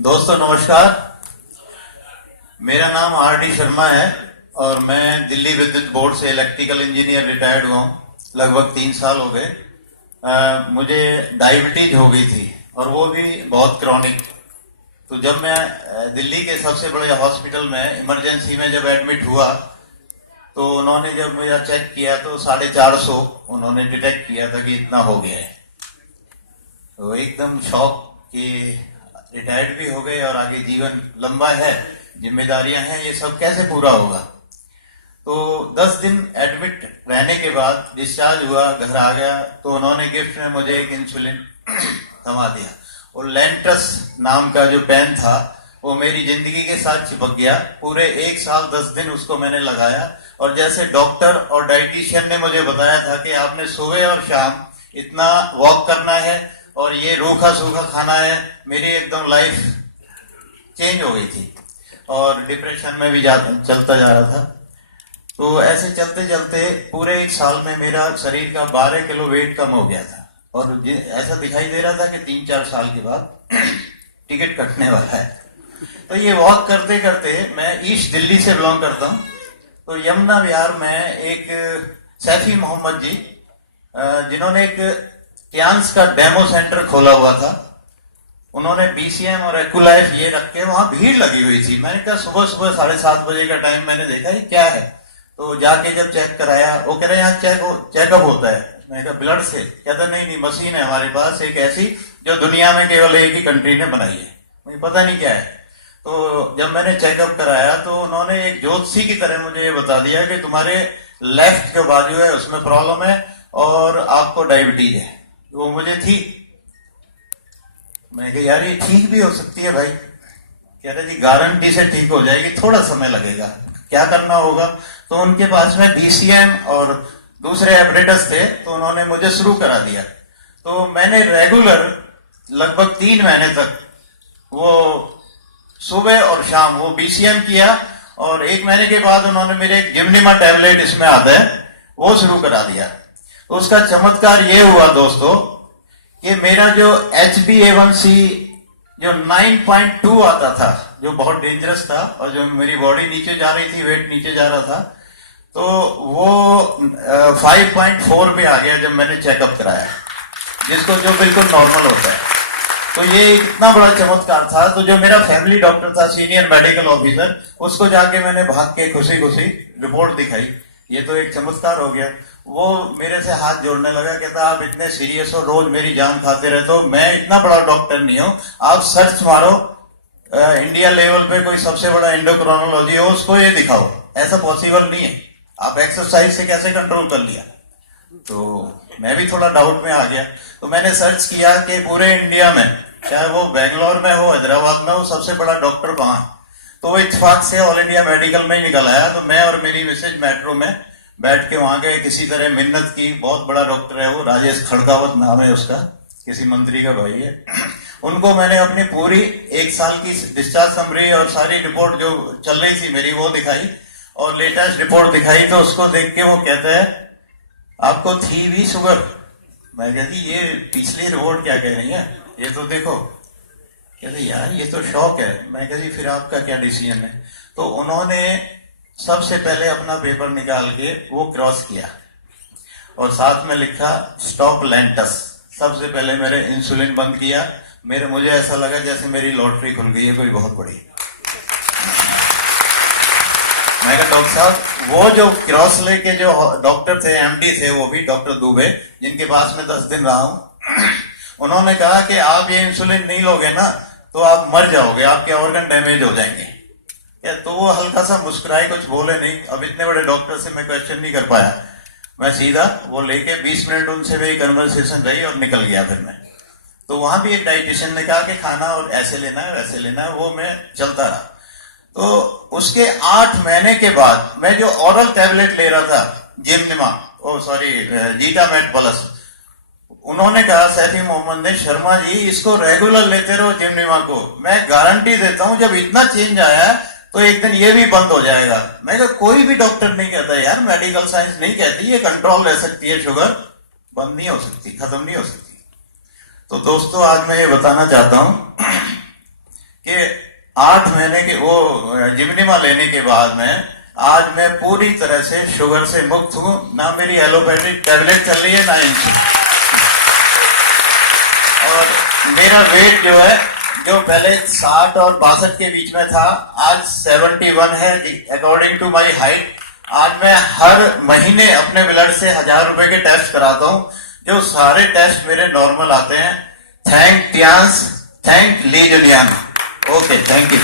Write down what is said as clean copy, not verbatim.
दोस्तों नमस्कार। मेरा नाम आर डी शर्मा है और मैं दिल्ली विद्युत बोर्ड से इलेक्ट्रिकल इंजीनियर रिटायर्ड हुआ हूँ। लगभग 3 साल हो गए। मुझे डायबिटीज हो गई थी और वो भी बहुत क्रॉनिक। तो जब मैं दिल्ली के सबसे बड़े हॉस्पिटल में इमरजेंसी में जब एडमिट हुआ तो उन्होंने जब मेरा चेक किया तो 450 उन्होंने डिटेक्ट किया था कि इतना हो गया है। तो एकदम शॉक कि रिटायर्ड भी हो गए और आगे जीवन लंबा है, जिम्मेदारियां हैं, ये सब कैसे पूरा होगा। तो 10 दिन एडमिट रहने के बाद डिस्चार्ज हुआ, घर आ गया तो उन्होंने गिफ्ट में मुझे एक इंसुलिन थमा दिया। और लेंटस नाम का जो पेन था वो मेरी जिंदगी के साथ चिपक गया। पूरे 1 साल 10 दिन उसको मैंने लगाया और जैसे डॉक्टर और डाइटिशियन ने मुझे बताया था कि आपने सुबह और शाम इतना वॉक करना है और ये रूखा सूखा खाना है, मेरी एकदम लाइफ चेंज हो गई थी और डिप्रेशन में भी चलता जा रहा था। तो ऐसे चलते चलते पूरे 1 साल में मेरा शरीर का 12 किलो वेट कम हो गया था और ऐसा दिखाई दे रहा था कि 3-4 साल के बाद टिकट कटने वाला है। तो ये वॉक करते करते, मैं ईस्ट दिल्ली से बिलोंग करता हूँ, तो यमुना विहार में एक सैफी मोहम्मद जी जिन्होंने एक ट्यांस का डेमो सेंटर खोला हुआ था, उन्होंने बीसीएम और एक्यूलाइफ ये रख के वहां भीड़ लगी हुई थी। मैंने कहा सुबह सुबह 7:30 बजे का टाइम, मैंने देखा ये क्या है। तो जाके जब चेक कराया, वो कह रहे यहाँ चेकअप होता है। मैंने कहा ब्लड से? कहता नहीं, मशीन है हमारे पास एक ऐसी जो दुनिया में केवल एक ही कंट्री ने बनाई है, मुझे पता नहीं क्या है। तो जब मैंने चेकअप कराया तो उन्होंने एक ज्योतिषी की तरह मुझे ये बता दिया कि तुम्हारे लेफ्ट जो बाजू है उसमें प्रॉब्लम है और आपको डायबिटीज है। वो मुझे थी। मैं कहा यार ये ठीक भी हो सकती है भाई। कह रहे जी गारंटी से ठीक हो जाएगी, थोड़ा समय लगेगा, क्या करना होगा। तो उनके पास में बीसीएम और दूसरे एपरेटस थे तो उन्होंने मुझे शुरू करा दिया। तो मैंने रेगुलर लगभग 3 महीने तक वो सुबह और शाम वो बीसीएम किया और 1 महीने के बाद उन्होंने मेरे एक जिम्निमा टैबलेट इसमें आता है वो शुरू करा दिया। तो उसका चमत्कार ये हुआ दोस्तों कि मेरा जो HbA1c जो 9.2 आता था, जो बहुत डेंजरस था और जो मेरी बॉडी नीचे जा रही थी, वेट नीचे जा रहा था, तो वो 5.4 पे आ गया जब मैंने चेकअप कराया, जिसको जो बिल्कुल नॉर्मल होता है। तो ये इतना बड़ा चमत्कार था। तो जो मेरा फैमिली डॉक्टर था, सीनियर मेडिकल ऑफिसर, उसको जाके मैंने भाग के खुशी खुशी रिपोर्ट दिखाई। ये तो एक चमत्कार हो गया। वो मेरे से हाथ जोड़ने लगा, कहता आप इतने सीरियस हो, रोज मेरी जान खाते रहते हो, मैं इतना बड़ा डॉक्टर नहीं हूं, आप सर्च मारो इंडिया लेवल पे कोई सबसे बड़ा एंडोक्रोनोलॉजी हो उसको ये दिखाओ, ऐसा पॉसिबल नहीं है, आप एक्सरसाइज से कैसे कंट्रोल कर लिया। तो मैं भी थोड़ा डाउट में आ गया। तो मैंने सर्च किया कि पूरे इंडिया में, चाहे वो बेंगलोर में हो, हैदराबाद में हो, सबसे बड़ा डॉक्टर कहाँ। तो वो इत्तेफाक से ऑल इंडिया मेडिकल में ही निकल आया। तो मैं और मेरी मिसेज मेट्रो में बैठ के वहां गए, किसी तरह मिन्नत की। बहुत बड़ा डॉक्टर है वो, राजेश खड़कावत नाम है उसका, किसी मंत्री का भाई है। उनको मैंने अपनी पूरी 1 साल की डिस्चार्ज समरी और सारी रिपोर्ट जो चल रही थी मेरी वो दिखाई और लेटेस्ट रिपोर्ट दिखाई। तो उसको देख के वो कहते हैं आपको थी भी शुगर। मैं कहती ये पिछली रिपोर्ट क्या कह रही है, ये तो देखो। कहते यार ये तो शौक है। मैं कहती फिर आपका क्या डिसीजन है। तो उन्होंने सबसे पहले अपना पेपर निकाल के वो क्रॉस किया और साथ में लिखा स्टॉप लेंटस। सबसे पहले मेरे इंसुलिन बंद किया। मुझे ऐसा लगा जैसे मेरी लॉटरी खुल गई है कोई बहुत बड़ी। मैं कहा डॉक्टर साहब, वो जो क्रॉस लेके जो डॉक्टर थे, एमडी थे, वो भी डॉक्टर दुबे, जिनके पास में 10 दिन रहा हूं, उन्होंने कहा कि आप ये इंसुलिन नहीं लोगे ना तो आप मर जाओगे, आपके ऑर्गन डैमेज हो जाएंगे। तो वो हल्का सा मुस्कुराए, कुछ बोले नहीं। अब इतने बड़े डॉक्टर से मैं क्वेश्चन नहीं कर पाया। मैं सीधा वो लेके 20 मिनट उनसे मेरी कन्वर्सेशन रही और निकल गया। फिर मैं तो वहां भी एक डाइटिशियन ने कहा कि खाना और ऐसे लेना है वैसे लेना है, वो मैं चलता रहा। तो उसके 8 महीने के बाद मैं जो ऑरल टैबलेट ले रहा था, जिमनिमा, जीटामेट प्लस, उन्होंने कहा सैफी मोहम्मद ने, शर्मा जी इसको रेगुलर लेते रहो जिमनिमा को, मैं गारंटी देता हूं जब इतना चेंज आया तो एक दिन ये भी बंद हो जाएगा। मैं कहा कोई भी डॉक्टर नहीं कहता यार, मेडिकल साइंस नहीं कहती ये कंट्रोल रह सकती है, शुगर बंद नहीं हो सकती, खत्म नहीं हो सकती। तो दोस्तों आज मैं ये बताना चाहता हूं कि 8 महीने के वो जिम्निमा लेने के बाद में आज मैं पूरी तरह से शुगर से मुक्त हूं। ना मेरी एलोपैथिक टैबलेट चल रही है ना इनसे। और मेरा वेट जो है, जो पहले 60 और 62 के बीच में था, आज 71 है अकॉर्डिंग टू माय हाइट। आज मैं हर महीने अपने ब्लड से 1000 रुपए के टेस्ट कराता हूं, जो सारे टेस्ट मेरे नॉर्मल आते हैं। थैंक टियांस, थैंक ली जुनियान। Okay, thank you.